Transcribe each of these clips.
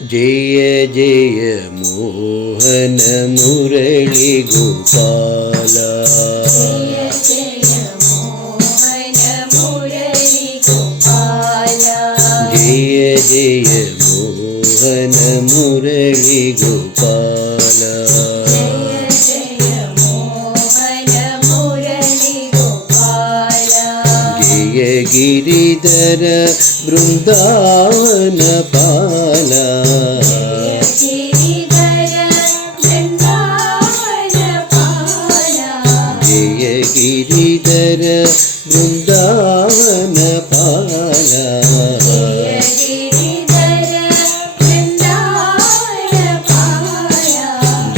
जय जय मोहन मुरली गोपाला, जय जय मोहन मुरली गोपाला, जय जय मोहन मुरली गोपाला, जय जय मोहन मुरली गोपाला, जय गिरिधर वृंदावन पाला, जय गिरिधर वृंदावन पाला,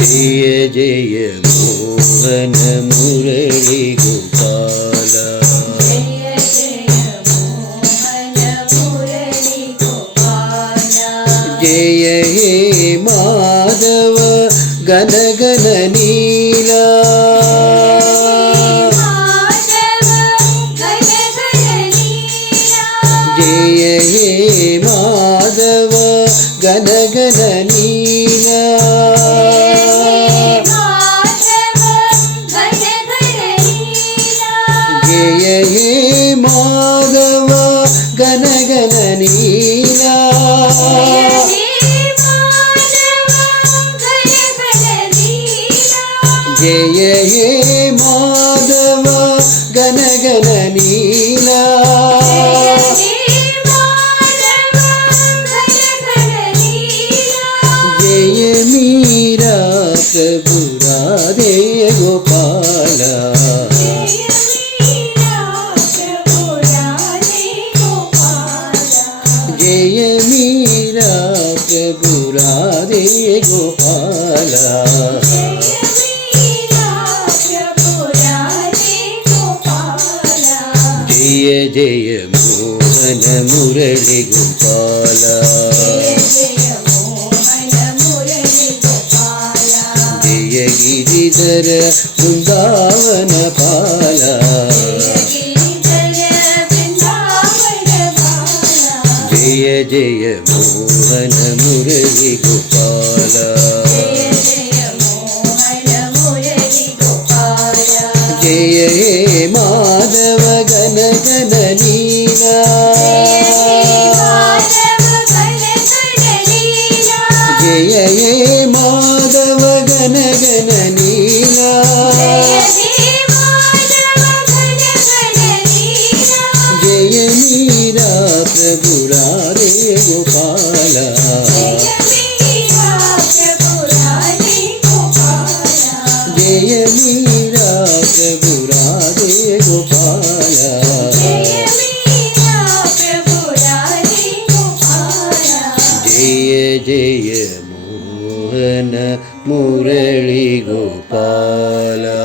जय जय मोहन मुरली गोपाला, जय जय मोहन मुरली गोपाला, जय हे माधव गण गण नीला, जय हे माधव गण गण नीला, जय हे माधव गण गण नीला, जय हे माधव गण गण नीला, जय मीरा प्रभु राधे गोपाला, जय मीरा प्रभु राधे गोपाला, जय जय मोहन मुरली गोपाला, जय गिरिधर वृंदावन पाला, जय जय मोहन मुरली गोपाला, जय हे माधव गण गण नीला, जय हे माधव गण गण नीला, जय मीरा प्रभु राधे गोपाला, जय मीरा प्रभु राधे गोपाला, जय जय मोहन मुरली गोपाला।